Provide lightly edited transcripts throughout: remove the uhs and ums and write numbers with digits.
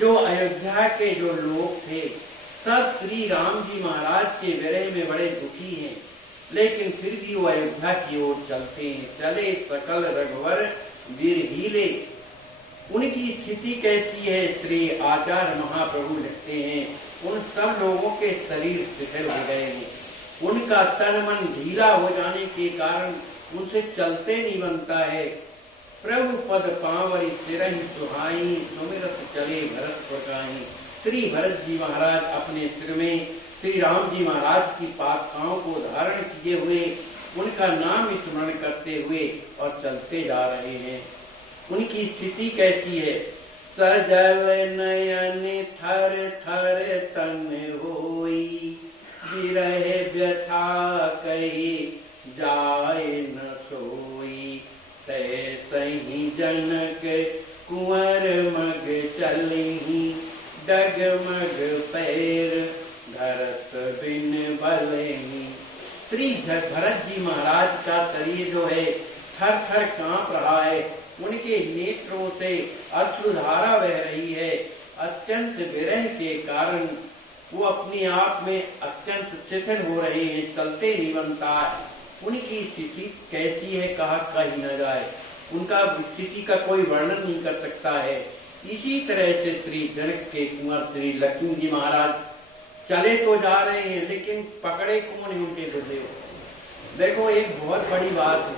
जो अयोध्या के जो लोग थे सब श्री राम जी महाराज के विरह में बड़े दुखी हैं, लेकिन फिर भी वो अयोध्या की ओर चलते हैं। चले सकल रघुवर वीरहीले। उनकी स्थिति कैसी है, श्री आचार्य महाप्रभु लिखते हैं उन सब लोगों के शरीर शिथिल हो गए हैं। उनका तन मन ढीला हो जाने के कारण उनसे चलते नहीं बनता है। प्रभु पद पावरी सिरहि सुहाई, सुमिरत चले भरत प्रकाई। श्री भरत जी महाराज अपने सिर में श्री राम जी महाराज की पादुकाओं को धारण किए हुए उनका नाम स्मरण करते हुए और चलते जा रहे हैं। उनकी स्थिति कैसी है, सजल नयन थर थर तन होई, विरह व्यथा कही जाए न सोई। तैसही जनक कुंवर मग चलही, डगमग पैर धरत बिन बलही। श्री भरत जी महाराज का शरीर जो है थर थर कांप रहा है, उनके नेत्रों से अश्रुधारा बह रही है। अत्यंत विरह के कारण वो अपने आप में अत्यंत शिथिल हो रहे हैं, चलते नहीं बनता है। उनकी स्थिति कैसी है कहा कही न जाए, उनका स्थिति का कोई वर्णन नहीं कर सकता है। इसी तरह से श्री जनक के कुंवर श्री लक्ष्मण जी महाराज चले तो जा रहे हैं, लेकिन पकड़े कौन है उनके गुरुदेव। देखो एक बहुत बड़ी बात है,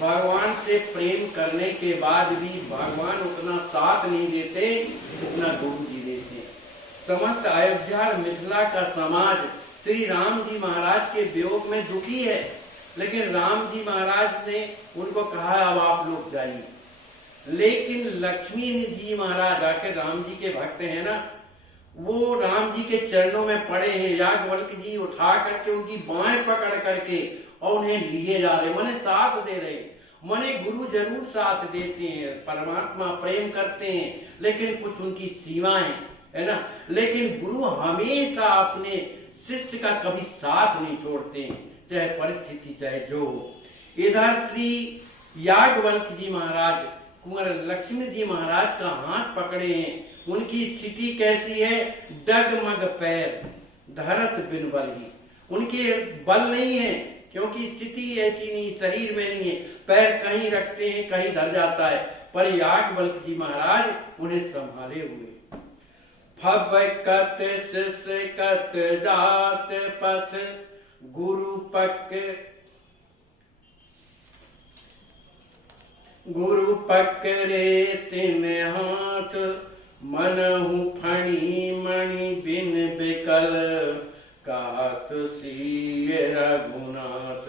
भगवान से प्रेम करने के बाद भी भगवान उतना साथ नहीं देते जितना गुरु जी देते। समस्त अयोध्या और मिथिला का समाज श्री राम जी महाराज के वियोग में दुखी है, लेकिन राम जी महाराज ने उनको कहा अब आप लोग जाइए। लेकिन लक्ष्मी जी महाराज आके राम जी के भक्त हैं ना, वो राम जी के चरणों में पड़े हैं। याज्ञवल्क्य जी उठा करके उनकी बाहें पकड़ करके और उन्हें लिए जा रहे, मने साथ दे रहे। मने गुरु जरूर साथ देते हैं, परमात्मा प्रेम करते हैं, लेकिन कुछ उनकी सीमाएं है ना। लेकिन गुरु हमेशा अपने शिष्य का कभी साथ नहीं छोड़ते हैं, चाहे परिस्थिति चाहे जो हो। इधर श्री याज्ञवल्क्य जी महाराज कुंवर लक्ष्मण जी महाराज का हाथ पकड़े हैं। उनकी स्थिति कैसी है, डगमग पैर धरत बिन बलही। उनके बल नहीं है, क्योंकि स्थिति ऐसी नहीं, शरीर में नहीं है। पैर कहीं रखते हैं कहीं धर जाता है, पर याज्ञवल्क्य जी महाराज उन्हें संभाले हुए। फब कत शिष्य कत जात पथ, गुरु पकड़े तिन हाथ, मनहु फणी मणि बिन बिकल, कात सीय रघुनाथ।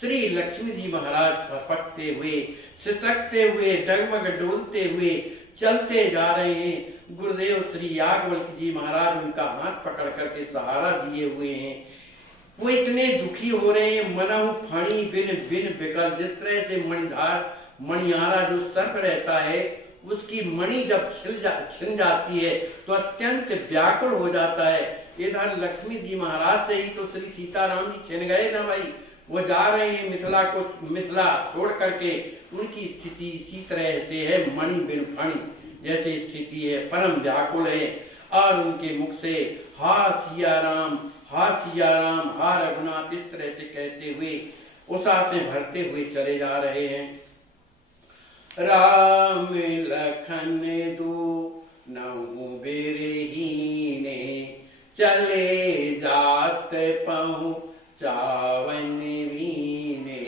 श्री लक्ष्मी जी महाराज फपकते हुए, सिसकते हुए, डगमग डोलते हुए चलते जा रहे हैं। गुरुदेव श्री याज्ञवल्क्य जी महाराज उनका हाथ पकड़ करके सहारा दिए हुए हैं। वो इतने दुखी हो रहे हैं। मनहु फणी बिन बिन बिकल, जिस तरह से मणिधार मणियारा जो सर्प रहता है, उसकी मणि जब छिन जाती है तो अत्यंत व्याकुल हो जाता है। इधर लक्ष्मी जी महाराज से ही तो श्री सीताराम जी छिन गए ना भाई। वो जा रहे हैं मिथिला छोड़ करके। उनकी स्थिति इसी तरह से है, मणि बिन फणी जैसे स्थिति है, परम व्याकुल है। और उनके मुख से हा सिया राम, हा सिया राम, हा रघुनाथ इस तरह से कहते हुए उषा से भरते हुए चले जा रहे हैं। राम लखन दो नौ बिरहीने, चले जात पहुँचावन भीने,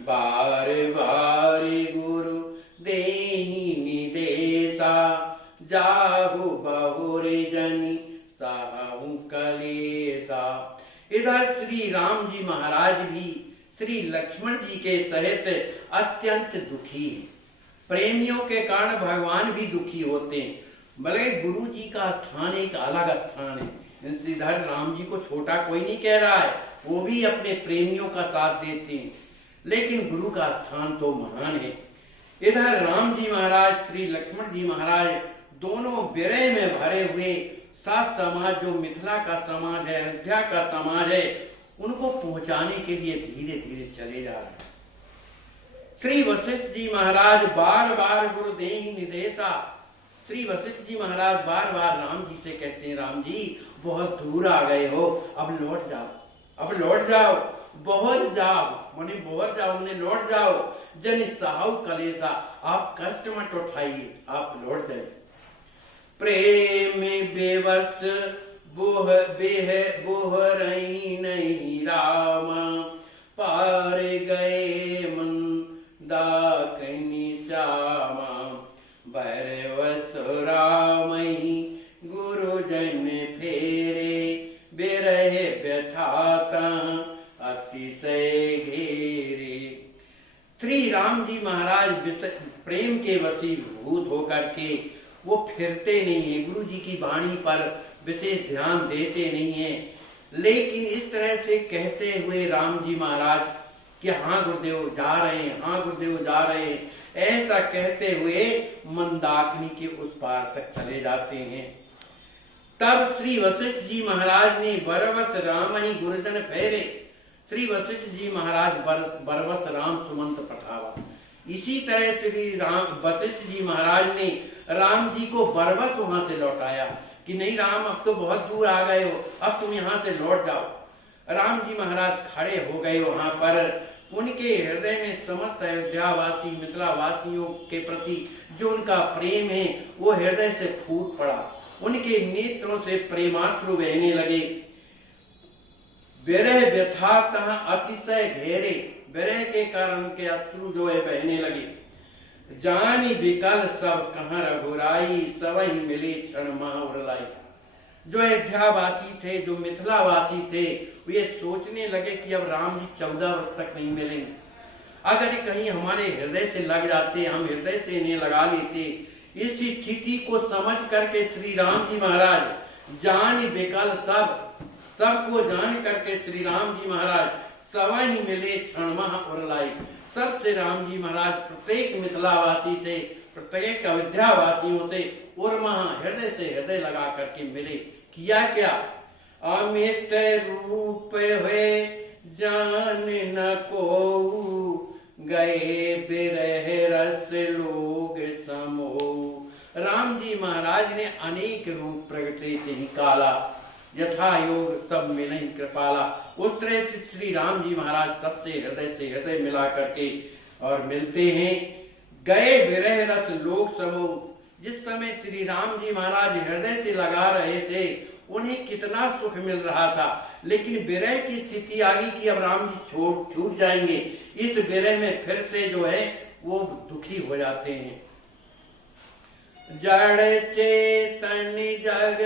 बार बार गुरु देहि निदेशा, जाहु बहुर जनि साहु कलेसा। इधर श्री राम जी महाराज भी श्री लक्ष्मण जी के सहित अत्यंत दुखी हैं। प्रेमियों के कारण भगवान भी दुखी होते हैं। भले गुरु जी का स्थान एक अलग स्थान है, इधर राम जी को छोटा कोई नहीं कह रहा है, वो भी अपने प्रेमियों का साथ देते हैं, लेकिन गुरु का स्थान तो महान है। इधर राम जी महाराज श्री लक्ष्मण जी महाराज दोनों विरह में भरे हुए सात समाज जो मिथिला का समाज है, अयोध्या का समाज है, उनको पहुंचाने के लिए धीरे धीरे चले जा रहे हैं। श्री वशिष्ठ जी महाराज बार बार गुरु देहि निदेशा, श्री वशिष्ठ जी महाराज बार बार राम जी से कहते हैं, राम जी बहुत दूर आ गए हो, अब लौट जाओ, अब लौट जाओ, बहुत जाओ, माने बहुत जाओ, माने लौट जाओ। जन साहु कलेसा, आप कष्ट मत उठाइए, आप लौट जाइए। प्रेम बेवस बोह बेह बोहरई नहीं राम, पार गए मंदाकिनी श्यामा, बरवस रामई गुरुजन फेरे, बिरह व्यथाता अतिशय घेरे। श्री राम जी महाराज प्रेम के वशीभूत होकर के वो फिरते नहीं है, गुरु जी की वाणी पर विशेष ध्यान देते नहीं है, लेकिन इस तरह से कहते हुए राम जी महाराज कि हाँ गुरुदेव जा रहे हैं, हाँ गुरुदेव जा रहे हैं, ऐसा कहते हुए मंदाकिनी के उस पार तक चले जाते हैं। तब श्री वशिष्ठ जी महाराज ने बरवस राम ही गुरुजन फेरे, श्री वशिष्ठ जी महाराज बरवस राम सुमंत पठावा। इसी तरह श्री राम वशिष्ठ जी महाराज ने राम जी को बरवस वहां से लौटाया कि नहीं राम अब तो बहुत दूर आ गए हो, अब तुम यहाँ से लौट जाओ। राम जी महाराज खड़े हो गए वहां पर, उनके हृदय में समस्त अयोध्यावासी मिथिला वासियों के प्रति जो उनका प्रेम है वो हृदय से फूट पड़ा, उनके नेत्रों से प्रेमाश्रु बहने लगे। विरह व्यथा तहाँ अतिशय घेरे, विरह के कारण उनके अश्रु जो है बहने लगे। जानी विकल सब कहाँ रघुराई, सब ही मिले क्षण महावरलाई। जो अयोध्यावासी थे, जो मिथिलावासी थे, वो ये सोचने लगे कि अब राम जी 14 वर्ष तक नहीं मिलेंगे, अगर कहीं हमारे हृदय से लग जाते, हम हृदय से इन्हें लगा लेते। इस स्थिति को समझ करके श्री राम जी महाराज जानी विकल सबको जान करके श्री राम जी महाराज सवा ही मिले क्षण महावरलाई। सबसे राम जी महाराज प्रत्येक मिथिलावासी से, प्रत्येक अयोध्यावासियों से उर्महा हृदय से हृदय लगा करके मिले। किया क्या? अमित रूप हुए जान न को, गए बिरह रस लोग समो। राम जी महाराज ने अनेक रूप प्रगटे निकाला, यथा योग सब मिले कृपाला। उस तरह से श्री राम जी महाराज सबसे हृदय मिला करके और मिलते हैं। गए विरह रस लोक समूह। जिस समय श्री राम जी महाराज हृदय से लगा रहे थे, उन्हें कितना सुख मिल रहा था, लेकिन विरह की स्थिति आ गई कि अब राम जी छूट जाएंगे। इस विरह में फिर से जो है वो दुखी हो जाते हैं। जड़ चेतन जग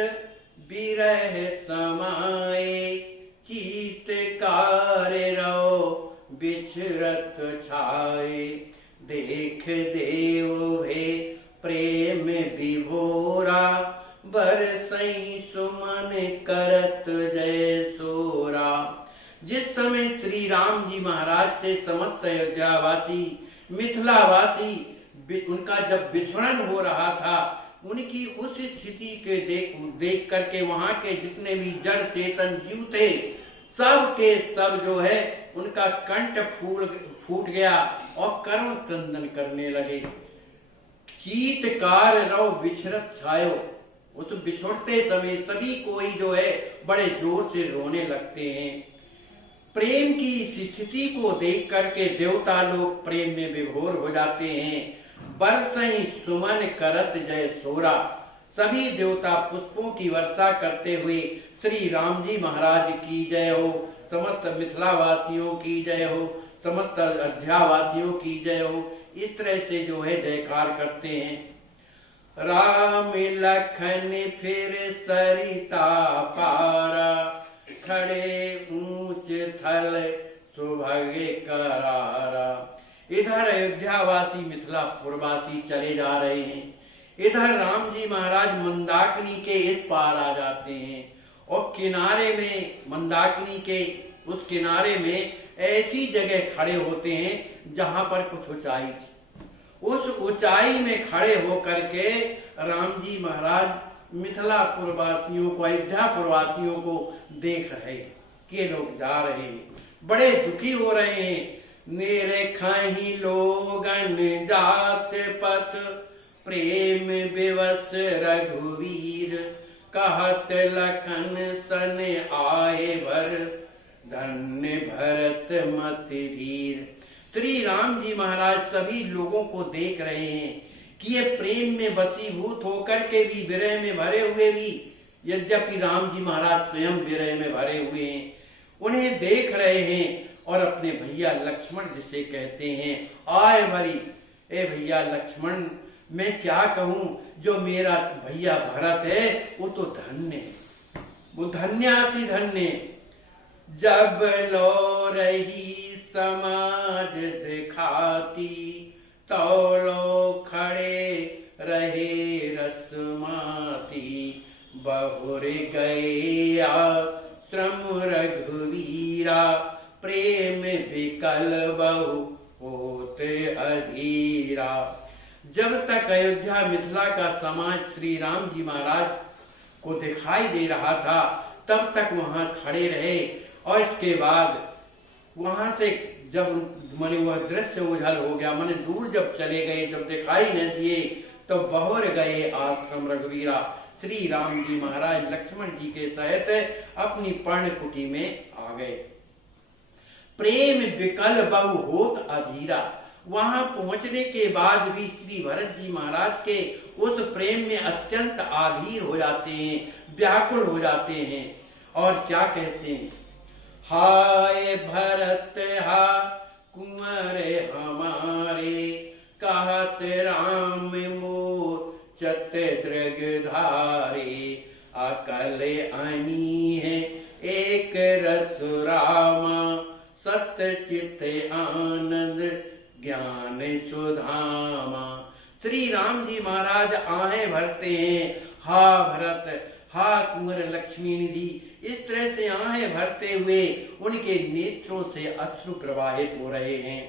बिरह समाए, चीतकार रो बिछरत छाए। देख देव हे प्रेम विभोरा, बरसई सुमन करत जय सोरा। जिस समय श्री राम जी महाराज से समस्त अयोध्यावासी मिथिलावासी उनका जब विछड़न हो रहा था, उनकी उस स्थिति के देख करके वहां के जितने भी जड़ चेतन जीव थे, सब के सब जो है उनका कंठ फूट गया और कर्म क्रंदन करने लगे। चीतकार रव बिछरत छायो। उस बिछोड़ते समय सभी कोई जो है बड़े जोर से रोने लगते हैं। प्रेम की स्थिति को देख करके देवता लोग प्रेम में विभोर हो जाते हैं। बरसई सुमन करत जय सोरा। सभी देवता पुष्पों की वर्षा करते हुए श्री राम जी महाराज की जय हो, समस्त मिथिलावासियों की जय हो, समस्त अयोध्यावासियों की जय हो, इस तरह से जो है जयकार करते हैं। राम लखन फिर सरिता पारा, खड़े ऊंच थल सुभगे करारा। इधर अयोध्यावासी मिथिलापुरवासी चले जा रहे हैं, इधर राम जी महाराज मंदाकिनी के इस पार आ जाते हैं और किनारे में मंदाकिनी के उस किनारे में ऐसी जगह खड़े होते हैं जहां पर कुछ ऊंचाई थी। उस ऊंचाई में खड़े होकर के राम जी महाराज मिथिलापुरवासियों को, अयोध्यापुरवासियों को देख रहे हैं कि ये लोग जा रहे हैं, बड़े दुखी हो रहे हैं। नेरे खाही लोगन जात पथ, प्रेम विवश रघुवीर, कहत लखन सन आए भर, धन्य भरत मति धीर। श्री राम जी महाराज सभी लोगों को देख रहे हैं कि ये प्रेम में वशीभूत होकर के भी, विरह में भरे हुए भी, यद्यपि राम जी महाराज स्वयं विरह में भरे हुए हैं, उन्हें देख रहे हैं और अपने भैया लक्ष्मण जिसे कहते हैं आए भरी, ए भैया लक्ष्मण मैं क्या कहूं, जो मेरा भैया भरत है वो तो धन्य है, वो धन्याति धन्य। जब लो रही समाज दिखाती, तो लो खड़े रहे रसमाती, बहुर गए आश्रम रघुवीरा, प्रेम विकल बहु होते अधीरा। जब तक अयोध्या मिथिला का समाज श्री राम जी महाराज को दिखाई दे रहा था तब तक वहां खड़े रहे, और इसके बाद वहां से जब माने वह दृश्य ओझल हो गया, माने दूर जब चले गए, जब दिखाई न दिए, तो बहुर गए आश्रम रघुवीरा। श्री राम जी महाराज लक्ष्मण जी के सहित अपनी पर्णकुटी में आ गए। प्रेम विकल बहु होत अधीरा, वहां पहुंचने के बाद भी श्री भरत जी महाराज के उस प्रेम में अत्यंत आधीर हो जाते हैं, व्याकुल हो जाते हैं, और क्या कहते हैं, हाय भरत हा कुंवर हमारे, कहत राम मोर चत दृगधारे, अकल अनी है एक रस रामा, सत्य चित आनंद ज्ञान सुधामा। श्री राम जी महाराज आहें भरते हैं, हा भरत, हा कुंवर लक्ष्मी निधि, इस तरह से आहें भरते हुए उनके नेत्रों से अश्रु प्रवाहित हो रहे हैं।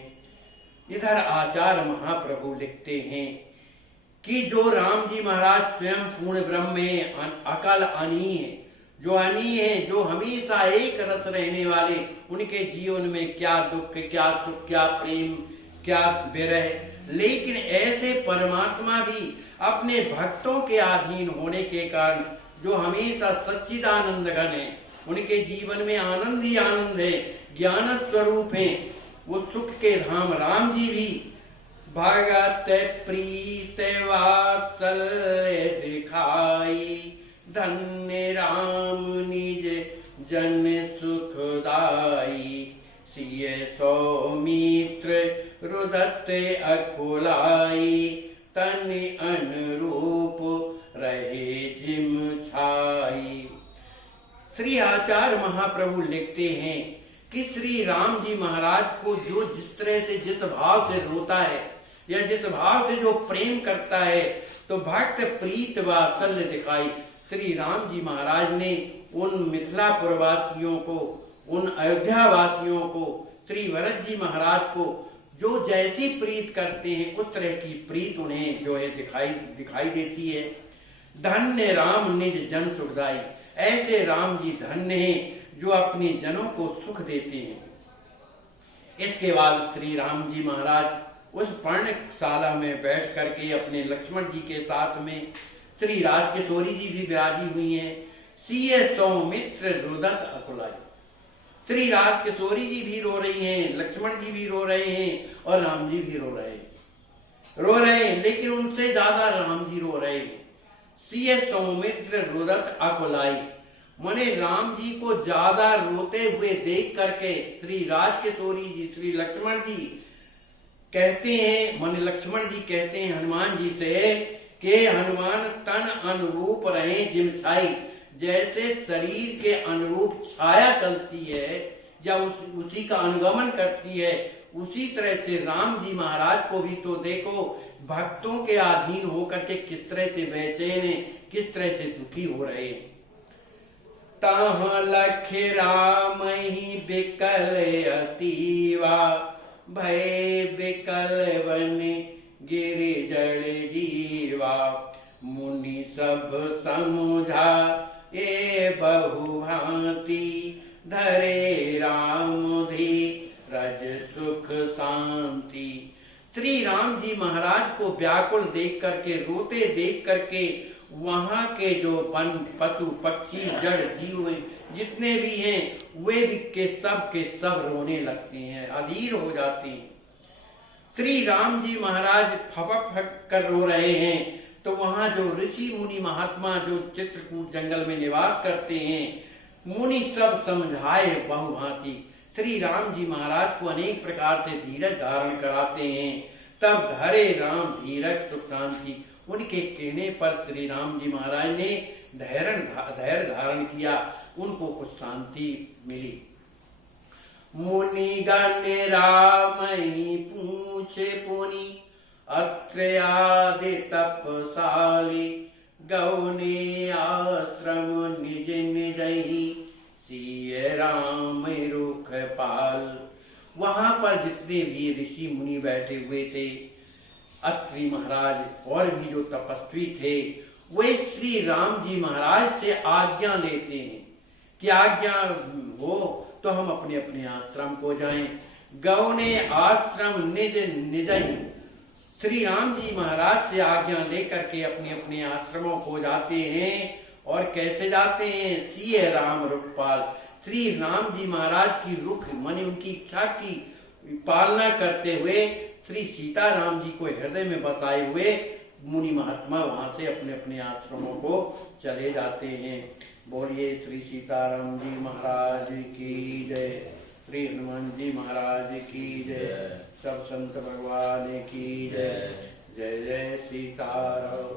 इधर आचार्य महाप्रभु लिखते हैं कि जो राम जी महाराज स्वयं पूर्ण ब्रह्म में अकल अनी है, जो अनी है, जो हमेशा एक रस रहने वाले, उनके जीवन में क्या दुख, क्या सुख, क्या प्रेम, क्या विरह, लेकिन ऐसे परमात्मा भी अपने भक्तों के अधीन होने के कारण जो हमेशा सच्चिदानंद घन है, उनके जीवन में आनंद ही आनंद है, ज्ञान स्वरूप है, वो सुख के धाम राम जी भी भगत प्रीत वात्सल्य दिखाई, धन्य राम निज जन सुखदाई, सिय सौमित्र रुदत अकुलाई, तन अनुरूप रहे जिम छाई। श्री आचार्य महाप्रभु लिखते हैं कि श्री राम जी महाराज को जो जिस तरह से, जिस भाव से रोता है या जिस भाव से जो प्रेम करता है, तो भक्त प्रीत वात्सल्य दिखाई। श्री राम जी महाराज ने उन मिथिलापुर वासियों को, उन अयोध्या वासियों को, श्री भरत जी महाराज को जो जैसी प्रीत करते हैं उस तरह की प्रीत उन्हें जो है दिखाई देती है। धन्य राम निज जन सुखदाई, ऐसे राम जी धन्य हैं जो अपने जनों को सुख देते हैं। इसके बाद श्री राम जी महाराज उस पर्णशाला में बैठ करके अपने लक्ष्मण जी के साथ में श्री राजकिशोरी जी भी विराजी हुई हैं। सिय सौमित्र रुदत अकुलाई, श्री राजकिशोरी जी भी रो रही हैं, लक्ष्मण जी भी रो रहे हैं और राम जी भी रो रहे हैं, लेकिन उनसे ज्यादा राम जी रो रहे हैं। सिय सौमित्र रुदत अकुलाई, मने राम जी को ज्यादा रोते हुए देख करके श्री राजकिशोरी जी, श्री लक्ष्मण जी कहते हैं, मन लक्ष्मण जी कहते हैं हनुमान जी से कि हनुमान तन अनुरूप रहे जिम छाई, जैसे शरीर के अनुरूप छाया चलती है या उसी का अनुगमन करती है, उसी तरह से राम जी महाराज को भी तो देखो भक्तों के अधीन होकर के किस तरह से बेचैन है, किस तरह से दुखी हो रहे हैं। तह लख राम ही बिकल अतीवा, भय बिकल वन गिरि जड़ जीवा, मुनि सब समुझा ए बहु भांति, धरे राम धी रज सुख शांति। श्री राम जी जी महाराज को व्याकुल देख करके, रोते देख करके वहां के जो वन पशु पक्षी जड़ जीव जितने भी हैं वे भी के सब रोने लगते हैं, अधीर हो जाते हैं। श्री राम जी महाराज फपक फट कर रो रहे हैं तो वहां जो ऋषि मुनि महात्मा जो चित्रकूट जंगल में निवास करते हैं, मुनि सब समझाए बहुभांति, श्री राम जी महाराज को अनेक प्रकार से धीरज धारण कराते हैं। तब धरे राम धीरज सुख शांति, उनके कहने पर श्री राम जी महाराज ने धैर्य धारण किया, उनको कुछ शांति मिली। मुनि गण राम ही पूछे पुनि, अत्र आदि तपसाली, गौने आश्रम निज निजहि, सिय राम रुख पाल। वहां पर जितने भी ऋषि मुनि बैठे हुए थे, अत्रि महाराज और भी जो तपस्वी थे, वे श्री राम जी महाराज से आज्ञा लेते हैं कि आज्ञा हो तो हम अपने अपने आश्रम को जाएं। गौने आश्रम निज निजहि, श्री राम जी महाराज से आज्ञा लेकर के अपने अपने आश्रमों को जाते हैं। और कैसे जाते हैं? सिय राम रुखपाल, श्री राम जी महाराज की रुख माने उनकी इच्छा की पालना करते हुए श्री सीताराम जी को हृदय में बसाए हुए मुनि महात्मा वहां से अपने अपने आश्रमों को चले जाते हैं। बोलिए श्री सीताराम जी महाराज की जय, श्री हनुमान जी महाराज की जय, सब संत भगवान की जय। जय जय सीताराम।